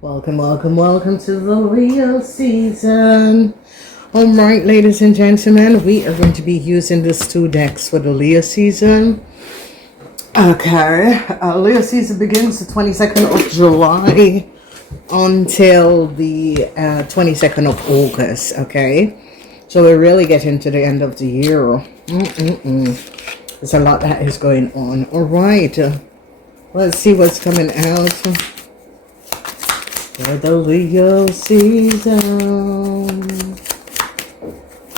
Welcome to the Leo season. All right, ladies and gentlemen, we are going to be using these two decks for the Leo season. Okay, Leo season begins the 22nd of July until the 22nd of August. Okay, so we're really getting to the end of the year. There's a lot that is going on. All right, let's see what's coming out for the Leo season.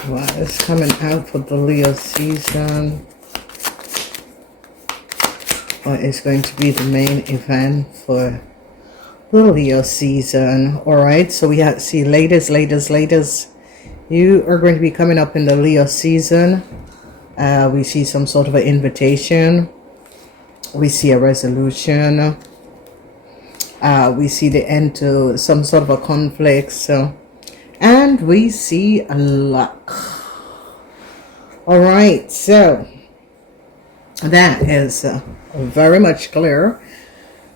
What is coming out for the Leo season? What is going to be the main event for the Leo season? All right, so we have see ladies. You are going to be coming up in the Leo season. We see some sort of an invitation. We see a resolution. We see the end to some sort of a conflict. And we see a luck. All right, so that is very much clear.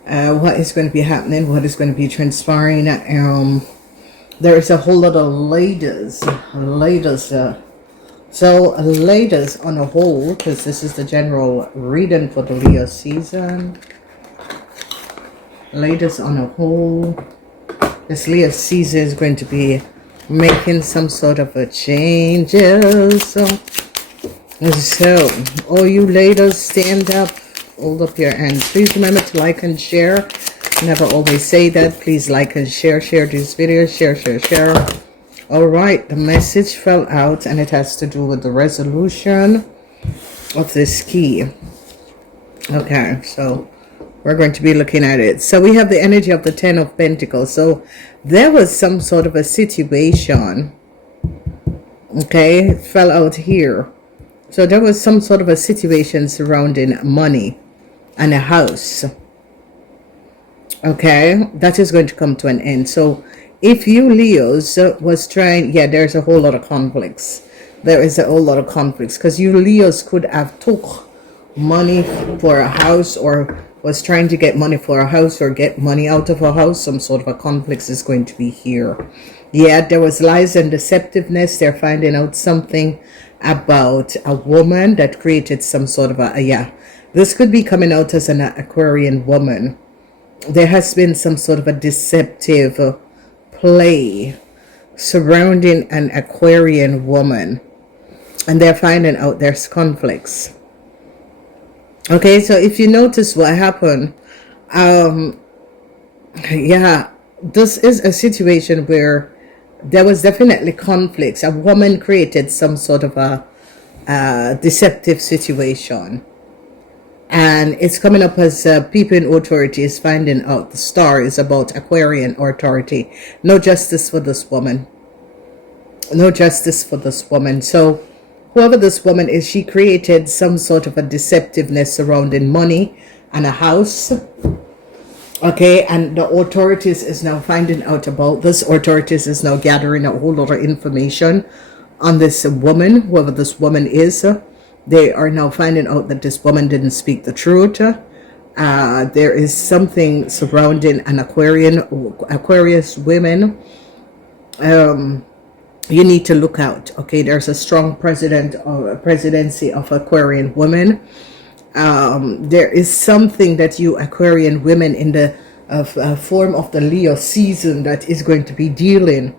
What is going to be happening, what is going to be transpiring. There is a whole lot of ladies. So ladies on a whole, because this is the general reading for the Leo season. Ladies on a whole, this Leo season is going to be making some sort of a changes. So all you ladies, stand up, hold up your hands. Please remember to like and share. Never always say that. Please like and share these videos. Share. All right, the message fell out and it has to do with the resolution of this key. Okay, so we're going to be looking at it. So we have the energy of the 10 of Pentacles. So there was some sort of a situation. Okay, it fell out here. So there was some sort of a situation surrounding money and a house. Okay, that is going to come to an end. So if you Leos was trying, there's a whole lot of conflicts. There is a whole lot of conflicts because you Leos could have took money for a house or was trying to get money for a house or get money out of a house. Some sort of a conflict is going to be here. Yeah, there was lies and deceptiveness. They're finding out something about a woman that created some sort of this could be coming out as an Aquarian woman. There has been some sort of a deceptive play surrounding an Aquarian woman, and they're finding out there's conflicts. Okay, so if you notice what happened, this is a situation where there was definitely conflicts. A woman created some sort of a deceptive situation, and it's coming up as people in authority is finding out. The star is about Aquarian authority. No justice for this woman. No justice for this woman. So whoever this woman is, she created some sort of a deceptiveness surrounding money and a house. Okay, and the authorities is now finding out about this. Authorities is now gathering a whole lot of information on this woman, whoever this woman is. They are now finding out that this woman didn't speak the truth. There is something surrounding an Aquarius women. You need to look out. Okay, there's a strong presidency of Aquarian women. There is something that you Aquarian women in the form of the Leo season that is going to be dealing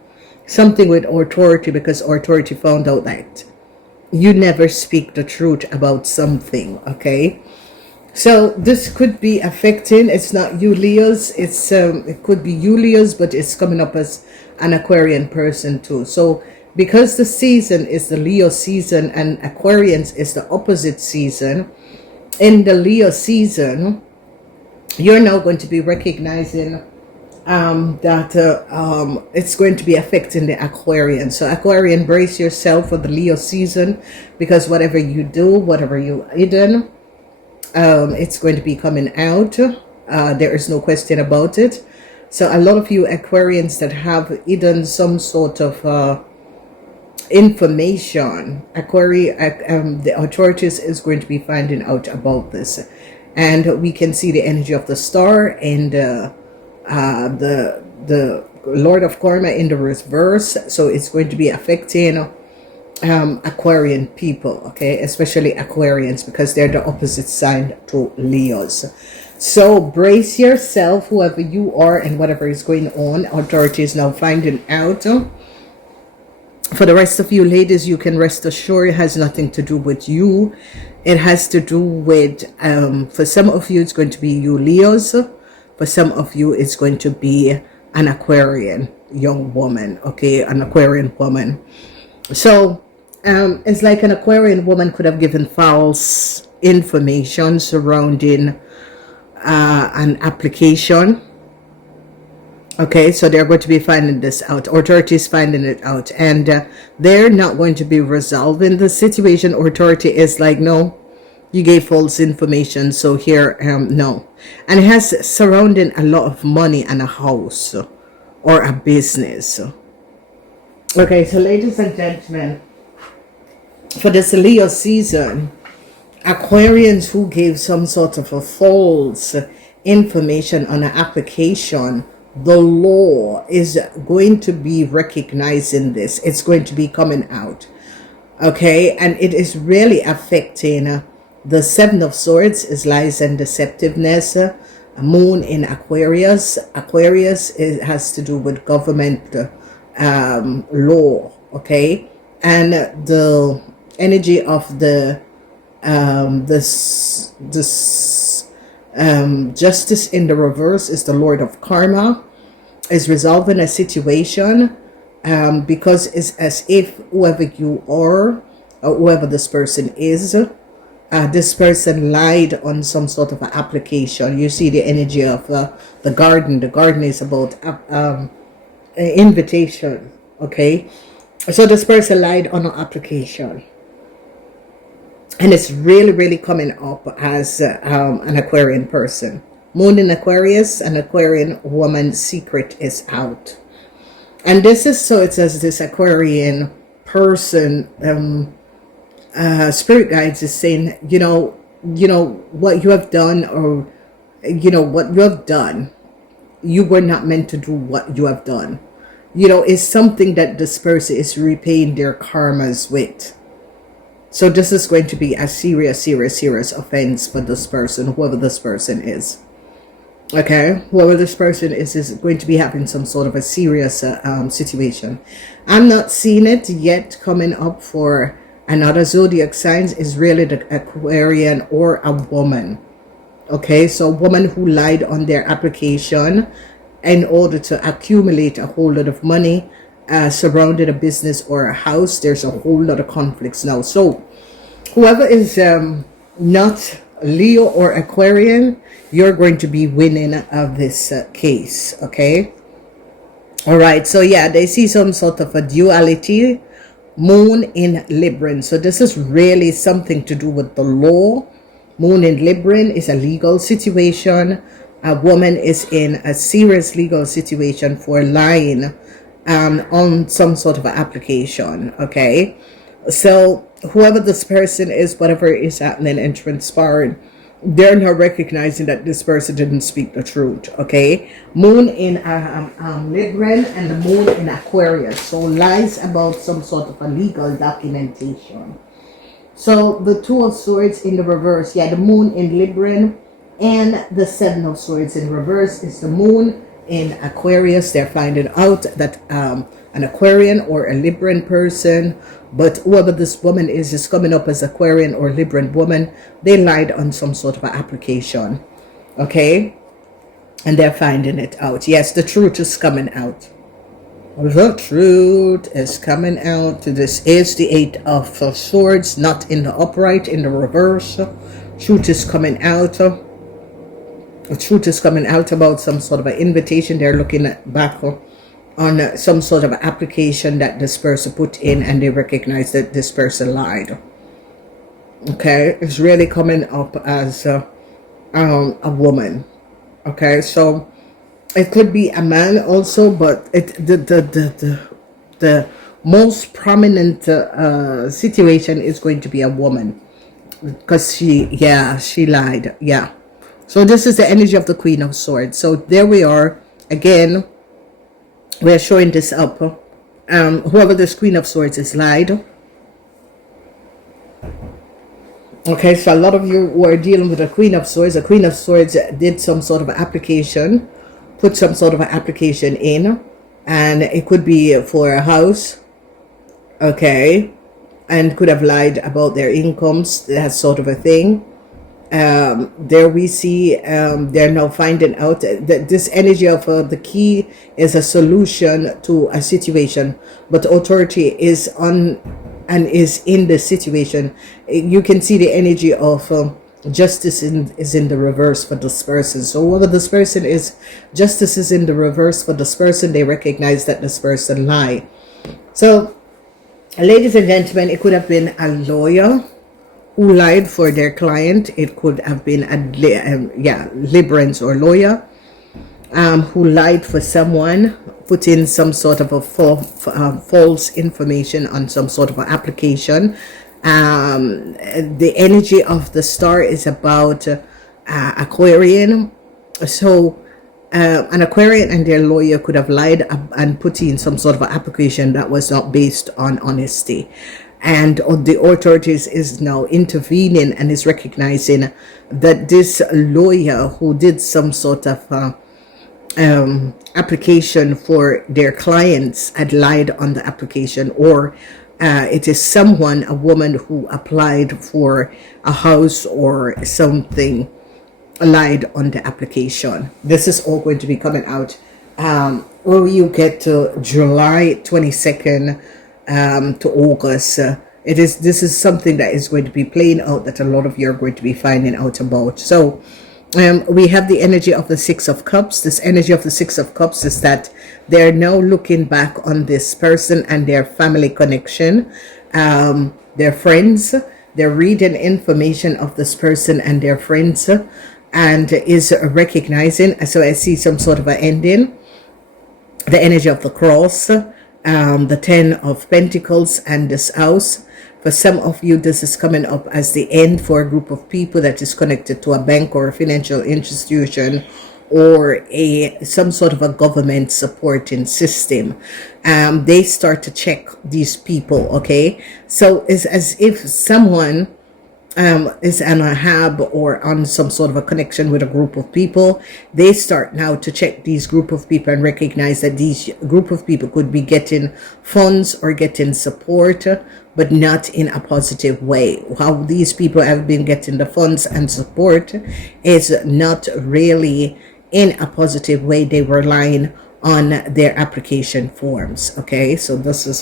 something with authority, because authority found out that you never speak the truth about something. Okay, so this could be affecting, it's not you Leos, it could be you Leos, but it's coming up as an Aquarian person too. So because the season is the Leo season and Aquarians is the opposite season, in the Leo season you're now going to be recognizing that it's going to be affecting the Aquarian. So Aquarian, brace yourself for the Leo season, because whatever you do, whatever you hidden, it's going to be coming out. There is no question about it. So a lot of you Aquarians that have hidden some sort of information, the authorities is going to be finding out about this. And we can see the energy of the star and the the Lord of Karma in the reverse, so it's going to be affecting Aquarian people, okay, especially Aquarians, because they're the opposite sign to Leos. So brace yourself, whoever you are and whatever is going on. Authority is now finding out. For the rest of you ladies, you can rest assured it has nothing to do with you. It has to do with, for some of you, it's going to be you Leos. For some of you, it's going to be an Aquarian young woman, okay, an Aquarian woman. So it's like an Aquarian woman could have given false information surrounding an application. Okay, so they're going to be finding this out. Authorities finding it out, and they're not going to be resolving the situation. Authority is like, no, you gave false information, so here, no. And it has surrounding a lot of money and a house or a business. Okay, so ladies and gentlemen, for this Leo season, Aquarians who gave some sort of a false information on an application, the law is going to be recognizing this. It's going to be coming out, okay, and it is really affecting the Seven of Swords is lies and deceptiveness. Moon in Aquarius. It has to do with government law, okay, and the energy of the justice in the reverse is the Lord of Karma, is resolving a situation, because it's as if whoever you are or whoever this person is, this person lied on some sort of an application. You see the energy of the garden. The garden is about invitation, okay? So this person lied on an application, and it's really coming up as an Aquarian person. Moon in Aquarius, an Aquarian woman's secret is out. And this is, so it says this Aquarian person, spirit guides is saying, you know what you have done, or what you have done, you were not meant to do what you have done. Is something that this person is repaying their karmas with. So this is going to be a serious offense for this person, whoever this person is. Okay, whoever this person is going to be having some sort of a serious situation. I'm not seeing it yet coming up for another zodiac signs. Is really the Aquarian or a woman. Okay, so a woman who lied on their application in order to accumulate a whole lot of money, surrounded a business or a house. There's a whole lot of conflicts now. So whoever is not Leo or Aquarian, you're going to be winning of this case, okay? All right, so yeah, they see some sort of a duality. Moon in Libran, so this is really something to do with the law. Moon in Libran is a legal situation. A woman is in a serious legal situation for lying on some sort of application, okay? So whoever this person is, whatever is happening and transpired, they're not recognizing that this person didn't speak the truth, okay? Moon in Libran and the moon in Aquarius, so lies about some sort of a legal documentation. So the Two of Swords in the reverse, yeah, the moon in Libran and the Seven of Swords in reverse is the moon in Aquarius. They're finding out that an Aquarian or a Libran person, but whoever this woman is coming up as Aquarian or Libran woman. They lied on some sort of an application, okay, and they're finding it out. Yes, the truth is coming out. The truth is coming out. This is the Eight of Swords, not in the upright, in the reverse. Truth is coming out. The truth is coming out about some sort of an invitation. They're looking back on some sort of application that this person put in, and they recognize that this person lied. Okay, it's really coming up as a woman. Okay, so it could be a man also, but the most prominent situation is going to be a woman, because she lied. Yeah. So this is the energy of the Queen of Swords. So there we are again. we're showing this up. Whoever this Queen of Swords is lied. Okay, so a lot of you were dealing with a Queen of Swords. A Queen of Swords did some sort of application, put some sort of an application in, and it could be for a house, okay, and could have lied about their incomes, that sort of a thing. There we see they're now finding out that this energy of the key is a solution to a situation, but authority is on and is in the situation. You can see the energy of justice is in the reverse for this person. So whoever this person is, justice is in the reverse for this person. They recognize that this person lied. So ladies and gentlemen, it could have been a lawyer who lied for their client. It could have been a liberance or lawyer who lied for someone, put in some sort of a false information on some sort of an application. The energy of the star is about Aquarian. So an Aquarian and their lawyer could have lied and put in some sort of an application that was not based on honesty. And the authorities is now intervening and is recognizing that this lawyer who did some sort of application for their clients had lied on the application, or it is someone, a woman who applied for a house or something, lied on the application. This is all going to be coming out when you get to July 22nd to August. This is something that is going to be playing out that a lot of you are going to be finding out about. So we have the energy of the Six of Cups. This energy of the Six of Cups is that they're now looking back on this person and their family connection, their friends. They're reading information of this person and their friends, and is recognizing. So I see some sort of an ending. The energy of the Cross, the Ten of Pentacles, and this house. For some of you, this is coming up as the end for a group of people that is connected to a bank or a financial institution, or some sort of a government supporting system. They start to check these people, okay? So it's as if someone is on a hub or on some sort of a connection with a group of people. They start now to check these group of people and recognize that these group of people could be getting funds or getting support, but not in a positive way. How these people have been getting the funds and support is not really in a positive way. They were relying on their application forms, okay? So this is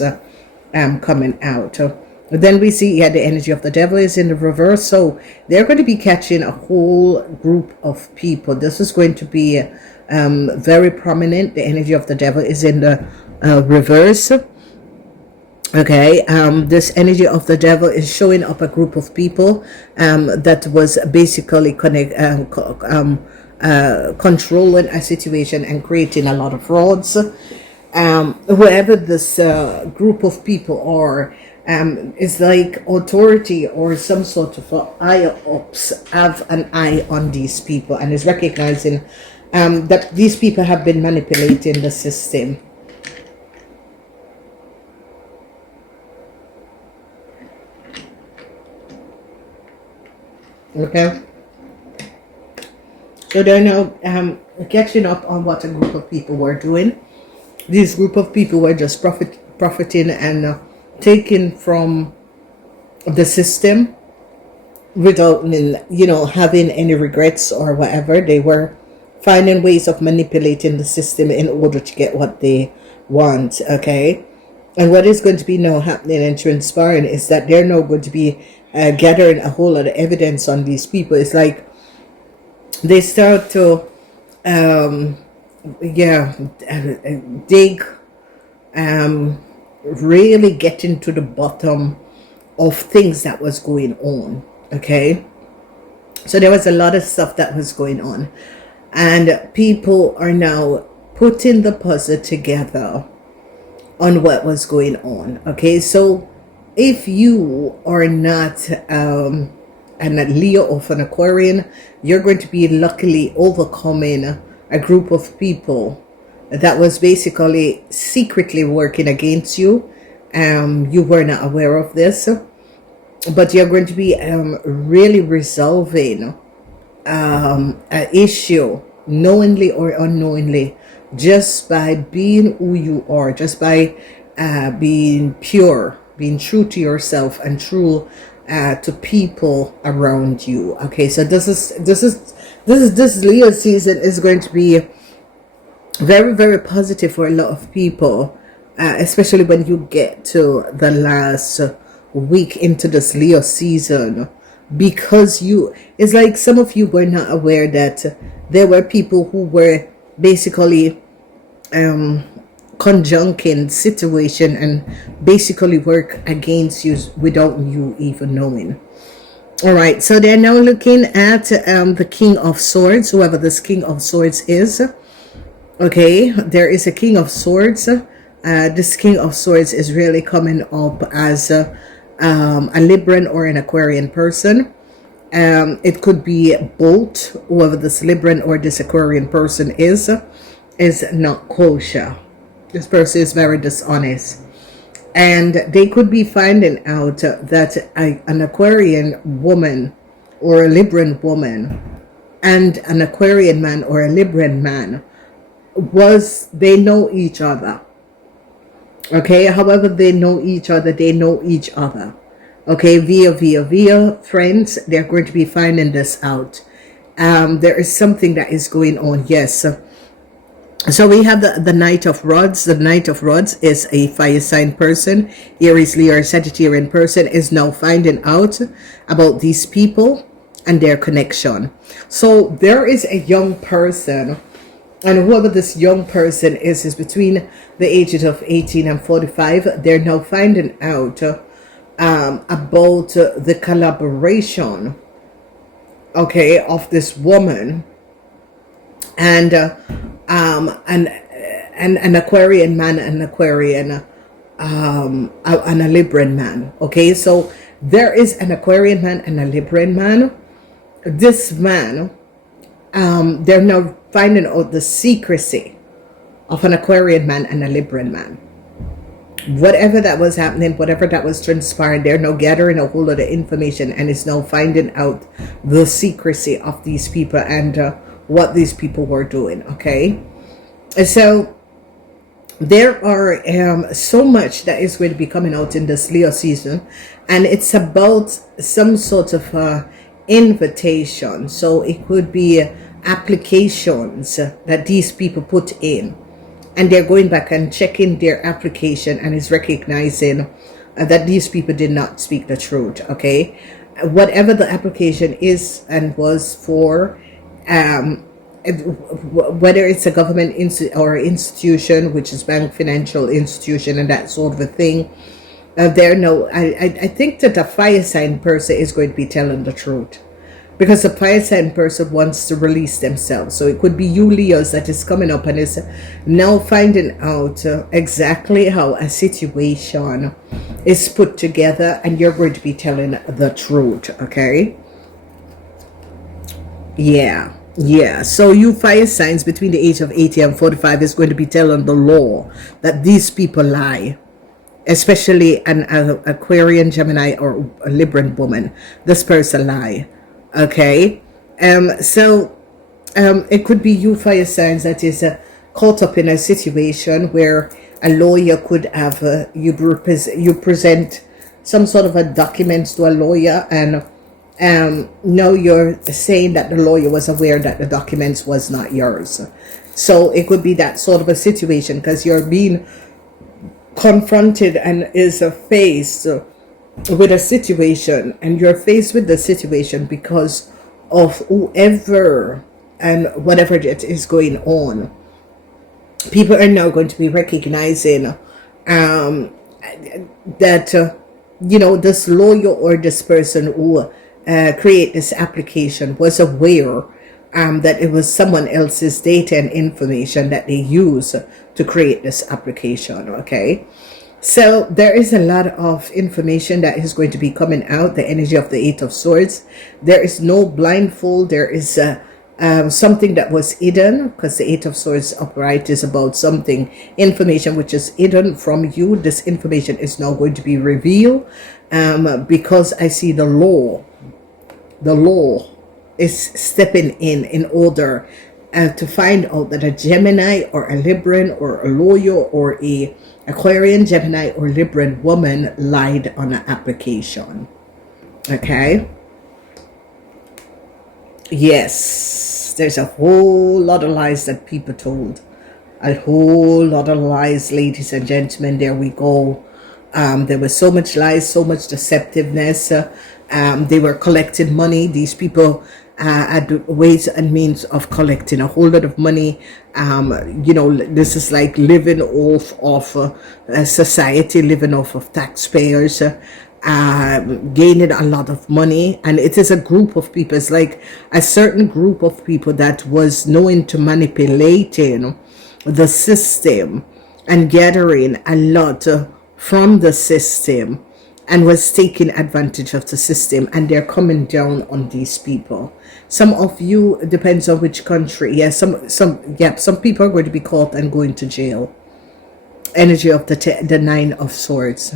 coming out. Then we see, the energy of the devil is in the reverse. So they're going to be catching a whole group of people. This is going to be very prominent. The energy of the devil is in the reverse. Okay, this energy of the devil is showing up a group of people that was basically controlling a situation and creating a lot of frauds. Whoever this group of people are, is like authority or some sort of eye-ups have an eye on these people and is recognizing that these people have been manipulating the system. Okay, so they're now catching up on what a group of people were doing. These group of people were just profiting and taken from the system without, having any regrets or whatever. They were finding ways of manipulating the system in order to get what they want, okay? And what is going to be now happening and transpiring is that they're now going to be gathering a whole lot of evidence on these people. It's like they start to dig, really getting to the bottom of things that was going on, okay? So there was a lot of stuff that was going on, and people are now putting the puzzle together on what was going on, okay? So if you are not an Leo or an Aquarian, you're going to be luckily overcoming a group of people that was basically secretly working against you. You were not aware of this, but you're going to be really resolving an issue knowingly or unknowingly, just by being who you are, just by being pure, being true to yourself and true to people around you. Okay, so this Leo season is going to be very, very positive for a lot of people, especially when you get to the last week into this Leo season, because it's like some of you were not aware that there were people who were basically conjuncting situation and basically work against you without you even knowing. All right, so they're now looking at the King of Swords, whoever this King of Swords is. Okay, there is a King of Swords. This King of Swords is really coming up as a Libran or an Aquarian person. It could be both. Whoever this Libran or this Aquarian person is not kosher. This person is very dishonest. And they could be finding out that an Aquarian woman or a Libran woman and an Aquarian man or a Libran man they know each other. Okay, however they know each other, okay, via friends. They're going to be finding this out. There is something that is going on. Yes. So we have the Knight of Rods. The Knight of Rods is a fire sign person. Aries, Leo, or Sagittarian person is now finding out about these people and their connection. So there is a young person, and whoever this young person is between the ages of 18 and 45. They're now finding out about the collaboration, okay, of this woman and an Aquarian man and an a Libran man. Okay, so there is an Aquarian man and a Libran man. This man, they're now finding out the secrecy of an Aquarian man and a Libran man. Whatever that was happening, whatever that was transpiring, they're now gathering a whole lot of information and is now finding out the secrecy of these people and what these people were doing. Okay, and so there are so much that is going to be coming out in this Leo season, and it's about some sort of invitation. So it could be applications that these people put in, and they're going back and checking their application and is recognizing that these people did not speak the truth. Okay, whatever the application is and was for, whether it's a government or institution, which is bank, financial institution, and that sort of a thing, I think that the fire sign person is going to be telling the truth, because the fire sign person wants to release themselves. So it could be you, Leos, that is coming up and is now finding out exactly how a situation is put together, and you're going to be telling the truth. Okay, yeah, so you fire signs between the age of 80 and 45 is going to be telling the law that these people lie, especially an Aquarian, Gemini, or a Libran woman. This person lie. Okay, so it could be you fire signs that is caught up in a situation where a lawyer could have you present some sort of a documents to a lawyer, and now you're saying that the lawyer was aware that the documents was not yours. So it could be that sort of a situation, because you're being confronted and is faced with a situation, and you're faced with the situation because of whoever and whatever it is going on. People are now going to be recognizing that this lawyer or this person who create this application was aware that it was someone else's data and information that they use to create this application. Okay, so there is a lot of information that is going to be coming out. The energy of the Eight of Swords. There is no blindfold. There is something that was hidden, because the Eight of Swords upright is about something, information which is hidden from you. This information is now going to be revealed, because I see the law is stepping in order to find out that a Gemini or a Libran or a Leo or a Aquarian, Gemini or Libran woman lied on an application. Okay. Yes, there's a whole lot of lies that people told. A whole lot of lies, ladies and gentlemen. There we go. There was so much lies, so much deceptiveness. They were collecting money. These people had ways and means of collecting a whole lot of money. This is like living off of society, living off of taxpayers, gaining a lot of money. And it is a group of people. It's like a certain group of people that was knowing to manipulating the system and gathering a lot from the system, and was taking advantage of the system, and they're coming down on these people. Some of you, depends on which country. Yeah, some people are going to be caught and going to jail. Energy of the Nine of Swords.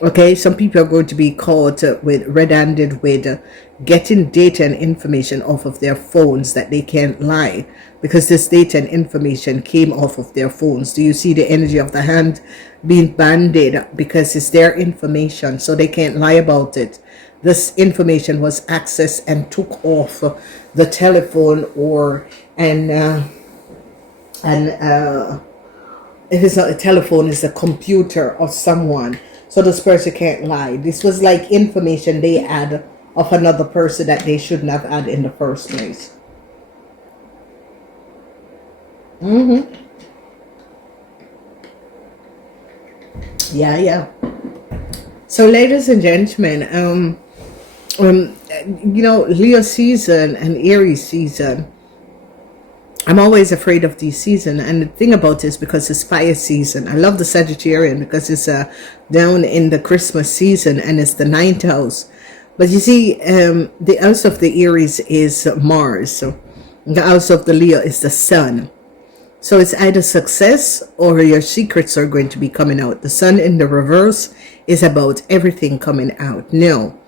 Okay, some people are going to be caught with red-handed with getting data and information off of their phones that they can't lie, because this data and information came off of their phones. Do you see the energy of the hand being banded? Because it's their information, so they can't lie about it. This information was accessed and took off the telephone, if it's not a telephone, it's a computer of someone. So this person can't lie. This was like information they had of another person that they shouldn't have had in the first place. Yeah. So, ladies and gentlemen, Leo season and Aries season, I'm always afraid of these season, and the thing about it is because it's fire season. I love the Sagittarian because it's down in the Christmas season, and it's the 9th house. But you see, the house of the Aries is Mars. So the house of the Leo is the Sun. So it's either success or your secrets are going to be coming out. The Sun in the reverse is about everything coming out. No.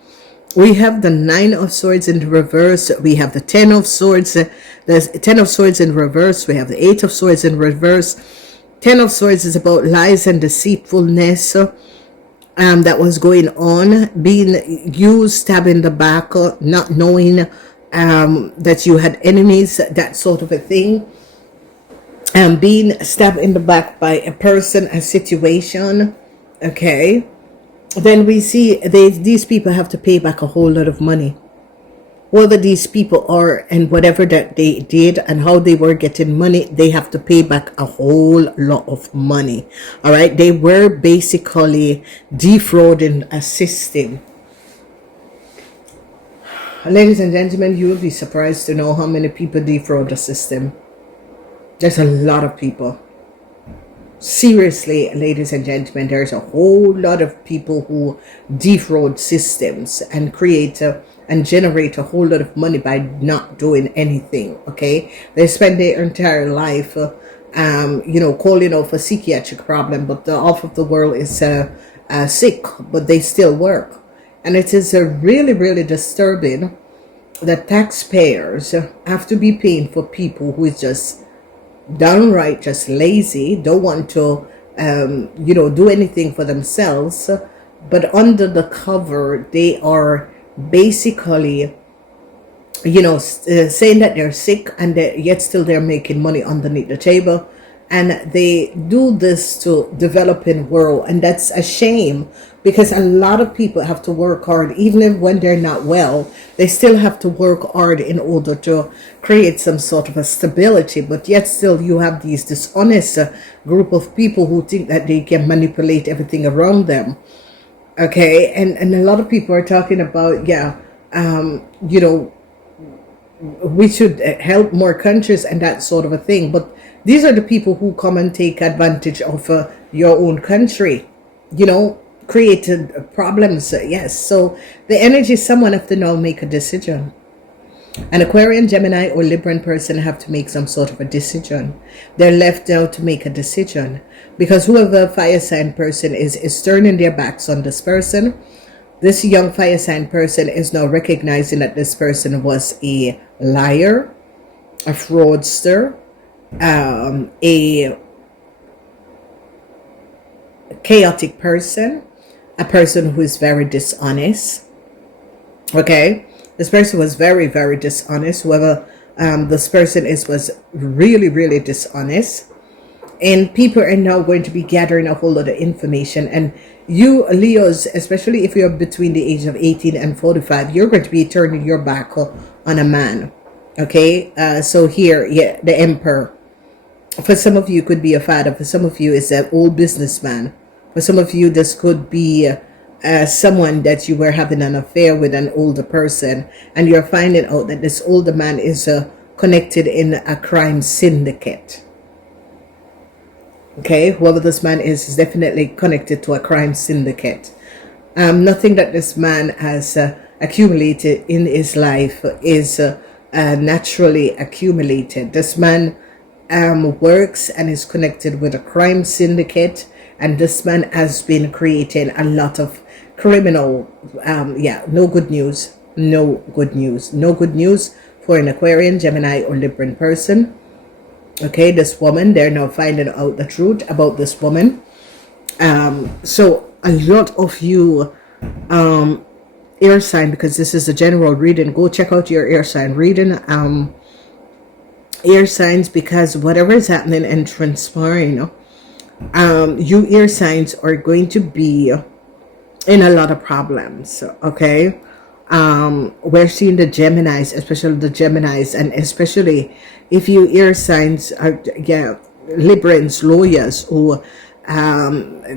We have the 9 of Swords in the reverse. We have the 10 of Swords. There's 10 of Swords in reverse. We have the 8 of Swords in reverse. 10 of Swords is about lies and deceitfulness that was going on. Being used, stabbed in the back, not knowing that you had enemies, that sort of a thing. Being stabbed in the back by a person, a situation. Okay. Then we see these people have to pay back a whole lot of money. Whoever these people are and whatever that they did and how they were getting money, they have to pay back a whole lot of money. All right. They were basically defrauding a system. Ladies and gentlemen, you will be surprised to know how many people defraud the system. There's a lot of people. Seriously, ladies and gentlemen, there's a whole lot of people who defraud systems and create and generate a whole lot of money by not doing anything. Okay, they spend their entire life calling out for psychiatric problem, but the half of the world is sick, but they still work. And it is really, really disturbing that taxpayers have to be paying for people who is just downright just lazy, don't want to do anything for themselves, but under the cover they are basically saying that they're sick, and yet still they're making money underneath the table. And they do this to developing world, and that's a shame, because a lot of people have to work hard. Even when they're not well, they still have to work hard in order to create some sort of a stability. But yet still you have these dishonest group of people who think that they can manipulate everything around them. Okay, and a lot of people are talking about we should help more countries and that sort of a thing. But these are the people who come and take advantage of your own country, created problems. Yes. So the energy, someone have to now make a decision. An Aquarian, Gemini, or Libran person have to make some sort of a decision. They're left now to make a decision because whoever fire sign person is turning their backs on this person. This young fire sign person is now recognizing that this person was a liar, a fraudster, a chaotic person, a person who is very dishonest. Okay, this person was very, very dishonest. Whoever this person is was really, really dishonest. And people are now going to be gathering a whole lot of information. And you, Leos, especially if you're between the age of 18 and 45, you're going to be turning your back on a man. Okay, so here, yeah, the Emperor. For some of you, could be a father. For some of you, it's an old businessman. For some of you, this could be someone that you were having an affair with, an older person, and you're finding out that this older man is connected in a crime syndicate. Okay, whoever this man is definitely connected to a crime syndicate. Nothing that this man has accumulated in his life is naturally accumulated. This man works and is connected with a crime syndicate, and this man has been creating a lot of criminal no good news for an Aquarian, Gemini, or Libran person. Okay, this woman, they're now finding out the truth about this woman. So a lot of you air sign, because this is a general reading, go check out your air sign reading, air signs, because whatever is happening and transpiring, you air signs are going to be in a lot of problems. Okay, we're seeing the Geminis, especially the Geminis, and especially if you air signs are Librans, lawyers who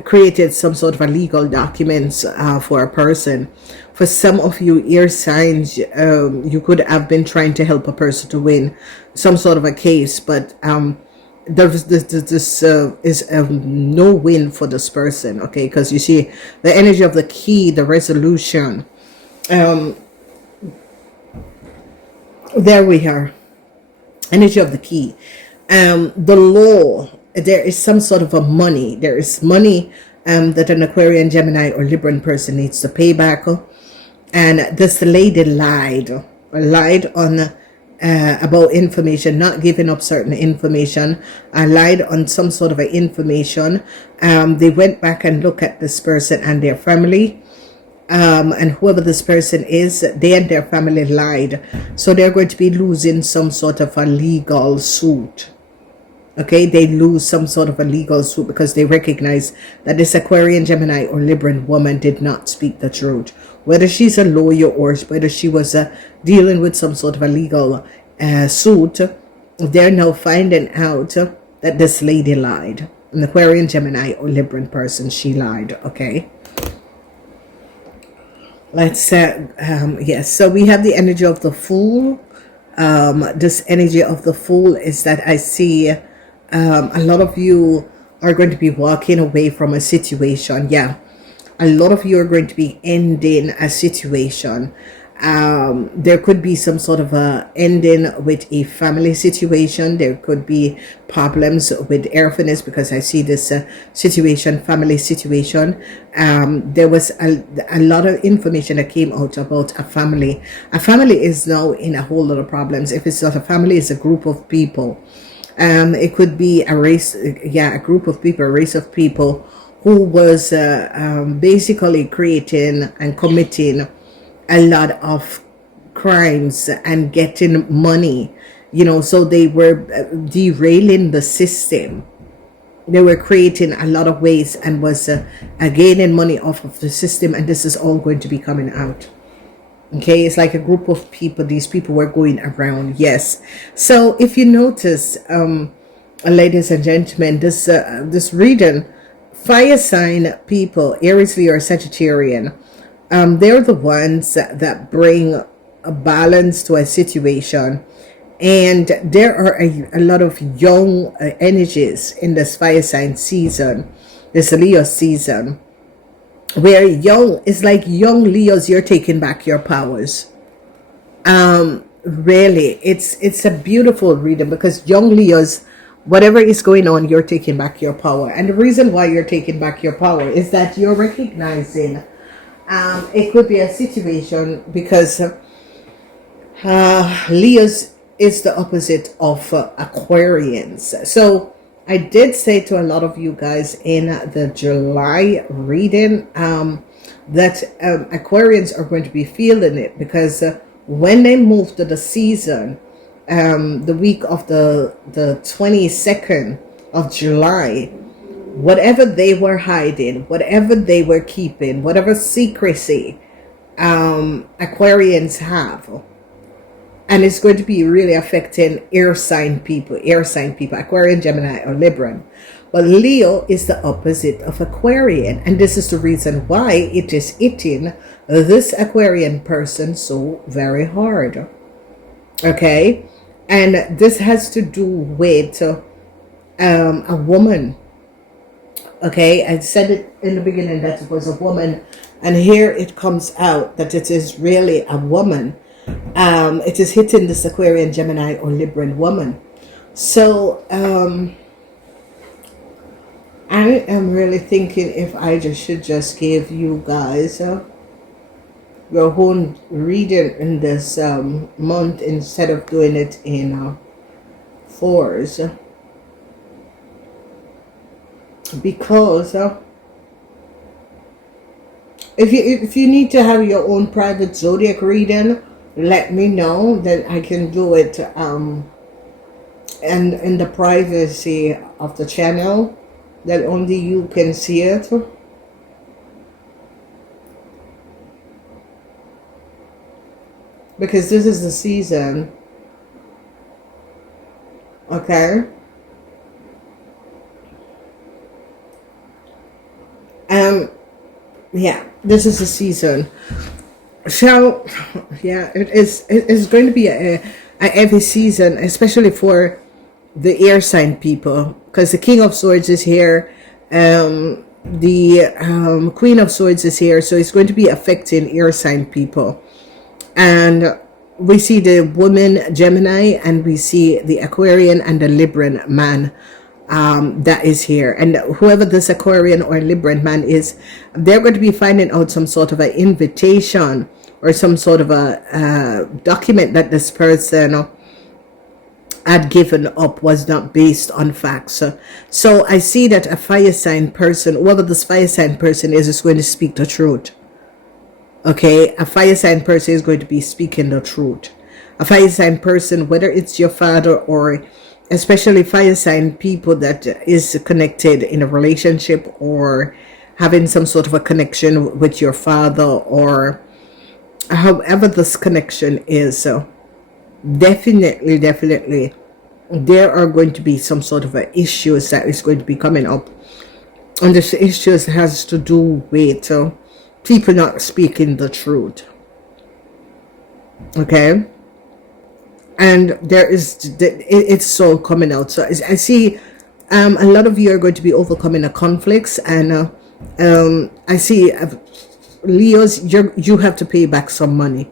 created some sort of a legal documents for a person. For some of you air signs, you could have been trying to help a person to win some sort of a case, but this is no win for this person. Okay, because you see the energy of the key, the resolution. There we are. Energy of the key. The law. There is some sort of a money. There is money that an Aquarian, Gemini, or Libran person needs to pay back. And this lady lied on about information, not giving up certain information. I lied on some sort of information. They went back and looked at this person and their family. And whoever this person is, they and their family lied. So they're going to be losing some sort of a legal suit. Okay, they lose some sort of a legal suit because they recognize that this Aquarian, Gemini, or Libran woman did not speak the truth. Whether she's a lawyer or whether she was dealing with some sort of a legal suit, they're now finding out that this lady lied. An Aquarian, Gemini, or Libran person, she lied. Okay. Let's so we have the energy of the Fool. This energy of the Fool is that I see a lot of you are going to be walking away from a situation. Yeah, a lot of you are going to be ending a situation. There could be some sort of a ending with a family situation. There could be problems with airfulness, because I see this situation, family situation. There was a lot of information that came out about a family. A family is now in a whole lot of problems. If it's not a family, it's a group of people. It could be a race, a group of people, a race of people who was basically creating and committing a lot of crimes and getting money, so they were derailing the system. They were creating a lot of ways and was gaining money off of the system, and this is all going to be coming out. Okay, it's like a group of people. These people were going around. Yes. So if you notice, ladies and gentlemen, this reading, fire sign people, Aries, Leo, or Sagittarian, they're the ones that bring a balance to a situation. And there are a lot of young energies in this fire sign season, this Leo season, where it's like young Leos, you're taking back your powers. really, it's a beautiful reading, because young Leos, whatever is going on, you're taking back your power. And the reason why you're taking back your power is that you're recognizing, it could be a situation, because Leos is the opposite of Aquarians. So I did say to a lot of you guys in the July reading, that Aquarians are going to be feeling it, because when they move to the season, the week of the 22nd of July, whatever they were hiding, whatever they were keeping, whatever secrecy Aquarians have, and it's going to be really affecting air sign people, Aquarian, Gemini, or Libran. But Leo is the opposite of Aquarian, and this is the reason why it is hitting this Aquarian person so very hard. Okay, and this has to do with a woman. Okay, I said it in the beginning that it was a woman, and here it comes out that it is really a woman. It is hitting this Aquarian, Gemini, or Libran woman. So I am really thinking if I should just give you guys your own reading in this month, instead of doing it in fours, because if you need to have your own private zodiac reading, let me know, then I can do it and in the privacy of the channel, that only you can see it. Because this is the season. Okay, yeah, this is the season. So yeah, it's going to be a heavy season, especially for the air sign people, because the King of Swords is here, the Queen of Swords is here, so it's going to be affecting air sign people. And we see the woman Gemini, and we see the Aquarian and the Libran man that is here. And whoever this Aquarian or Libran man is, they're going to be finding out some sort of an invitation or some sort of a document that this person had given up was not based on facts. So I see that a fire sign person, whoever this fire sign person is going to speak the truth. Okay, a fire sign person is going to be speaking the truth. A fire sign person, whether it's your father, or especially fire sign people that is connected in a relationship, or having some sort of a connection with your father, or however this connection is, so definitely there are going to be some sort of issues that is going to be coming up, and this issues has to do with people not speaking the truth. Okay, and there is it's so coming out. So I see a lot of you are going to be overcoming a conflicts, and I see Leos, you have to pay back some money.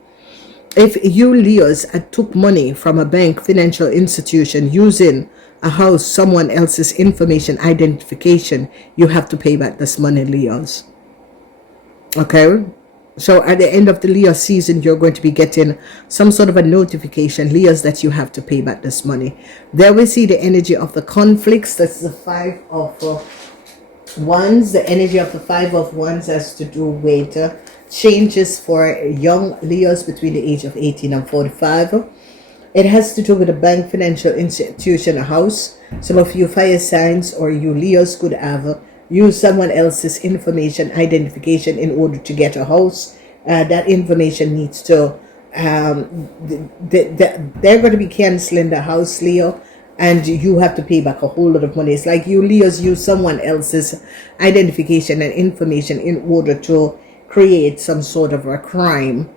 If you Leos took money from a bank, financial institution, using a house, someone else's information, identification, you have to pay back this money, Leos. Okay, so at the end of the Leo season, you're going to be getting some sort of a notification, Leos, that you have to pay back this money. There we see the energy of the conflicts. That's the Five of Wands. The energy of the Five of Wands has to do with changes for young Leos between the age of 18 and 45. It has to do with a bank, financial institution, a house. Some of you fire signs or you Leos could have used someone else's information, identification, in order to get a house. That information needs to they're going to be canceling the house, Leo, and you have to pay back a whole lot of money. It's like you Leos use someone else's identification and information in order to create some sort of a crime,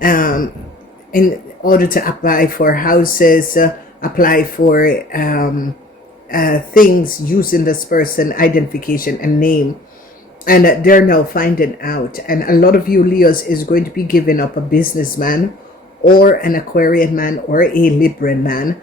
in order to apply for houses, apply for things using this person identification and name, and they're now finding out. And a lot of you Leos is going to be giving up a businessman or an Aquarian man or a Libran man,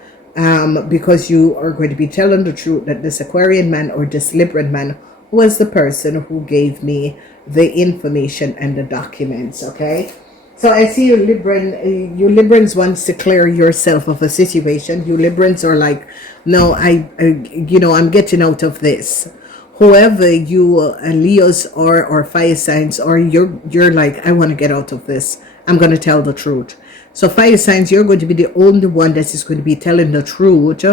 because you are going to be telling the truth that this Aquarian man or this Libran man was the person who gave me the information and the documents. Okay, so I see you Librans wants to clear yourself of a situation. You Librans are like, no, I'm getting out of this. Whoever you Leos or fire signs, or you're like, I want to get out of this. I'm going to tell the truth. So fire signs, you're going to be the only one that is going to be telling the truth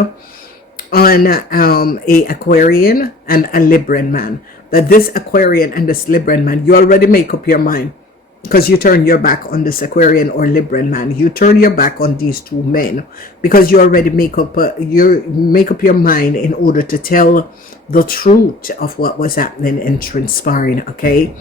on a Aquarian and a Libran man. That this Aquarian and this Libran man, you already make up your mind, because you turn your back on this Aquarian or Libran man. You turn your back on these two men because you already make up your mind in order to tell the truth of what was happening and transpiring. Okay,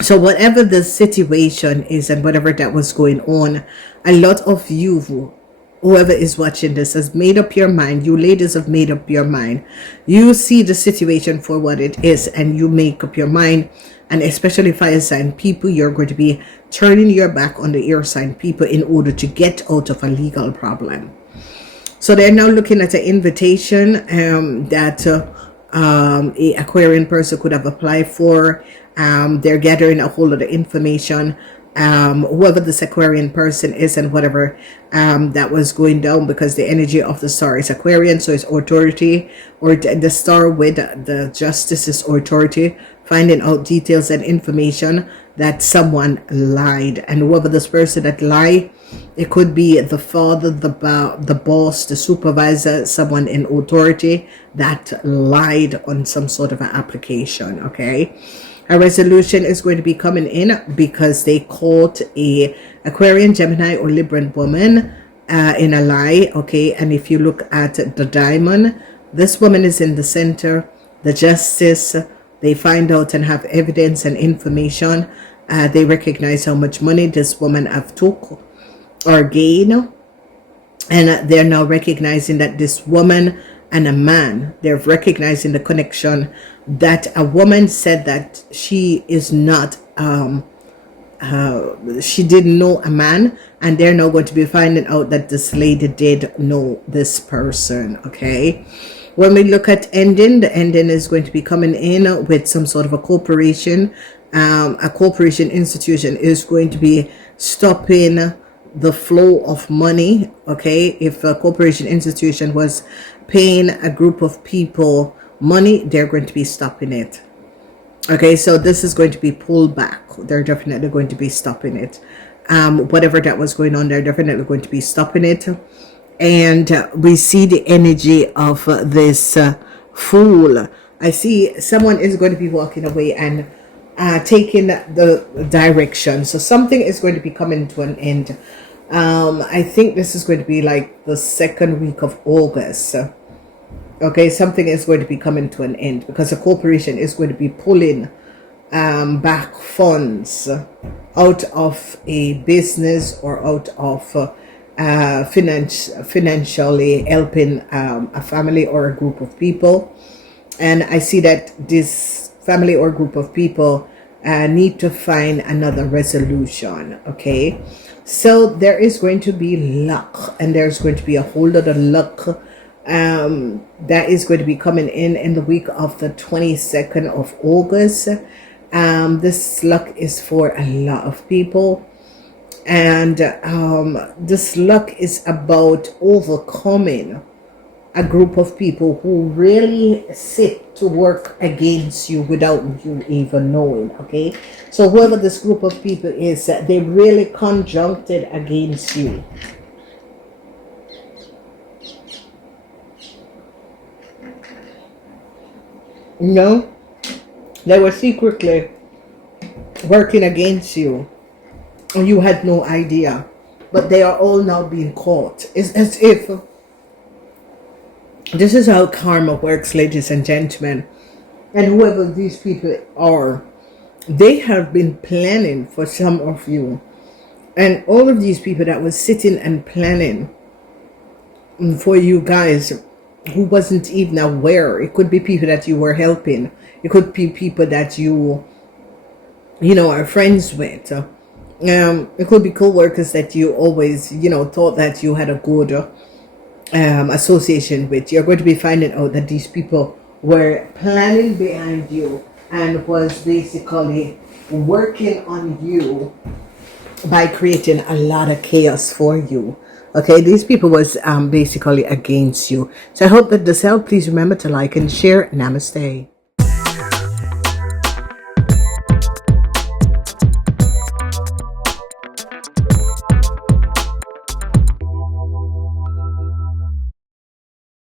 so whatever the situation is and whatever that was going on, a lot of you, whoever is watching this, has made up your mind. You ladies have made up your mind. You see the situation for what it is and you make up your mind. And especially fire sign people, you're going to be turning your back on the air sign people in order to get out of a legal problem. So they're now looking at an invitation that a Aquarian person could have applied for. They're gathering a whole lot of information. Whoever this Aquarian person is and whatever that was going down, because the energy of the star is Aquarian, so it's authority, or the star with the justice is authority, finding out details and information that someone lied. And whoever this person that lied, it could be the father, the boss, the supervisor, someone in authority that lied on some sort of an application. Okay, a resolution is going to be coming in because they caught a Aquarian, Gemini, or Libran woman in a lie. Okay, and if you look at the diamond, this woman is in the center, the justice. They find out and have evidence and information. They recognize how much money this woman have took or gained, and they're now recognizing that this woman and a man, they're recognizing the connection, that a woman said that she is not she didn't know a man, and they're now going to be finding out that this lady did know this person. Okay, when we look at ending, the ending is going to be coming in with some sort of a corporation. A corporation institution is going to be stopping the flow of money. Okay, if a corporation institution was paying a group of people money, they're going to be stopping it. Okay, so this is going to be pulled back. They're definitely going to be stopping it. Whatever that was going on, they're definitely going to be stopping it. And we see the energy of this fool. I see someone is going to be walking away and taking the direction. So something is going to be coming to an end. I think this is going to be like the second week of August. Okay, something is going to be coming to an end because a corporation is going to be pulling back funds out of a business or out of financially helping a family or a group of people. And I see that this family or group of people need to find another resolution. Okay, so there is going to be luck, and there's going to be a whole lot of luck that is going to be coming in the week of the 22nd of August. This luck is for a lot of people, and this luck is about overcoming a group of people who really sit to work against you without you even knowing. Okay, so whoever this group of people is, they really conjuncted against you. No, they were secretly working against you and you had no idea, but they are all now being caught. It's as if this is how karma works, ladies and gentlemen. And whoever these people are, they have been planning for some of you, and all of these people that was sitting and planning for you guys who wasn't even aware. It could be people that you were helping. It could be people that you are friends with. It could be co-workers that you always, thought that you had a good association with. You're going to be finding out that these people were planning behind you and was basically working on you by creating a lot of chaos for you. Okay, these people was basically against you. So I hope that this helped. Please remember to like and share. Namaste.